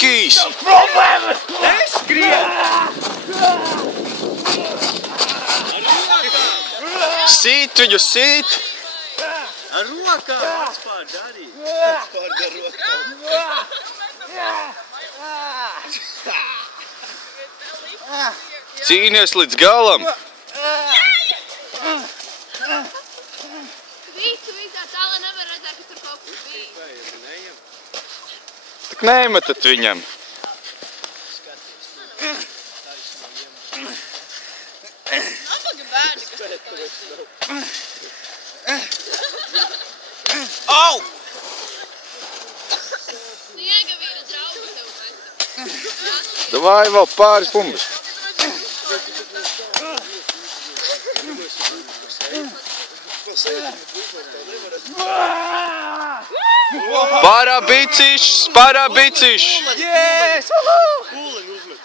Mikijs! Problēmas! Neskrien! Sīt viņu, sīt! Ar rokām atspār darīt. Atspār dar rokām. Cīnies līdz galam! Visu tā tālā nevar redzēt, ka tur kaut kas bija. Tak nemetat viņam! Nabaga bērni, kas tur Au! Sniega vīra draugu tev meta. Davai vēl pāris bumbas! Parabicišs! Yes! Kūleņu uzmet.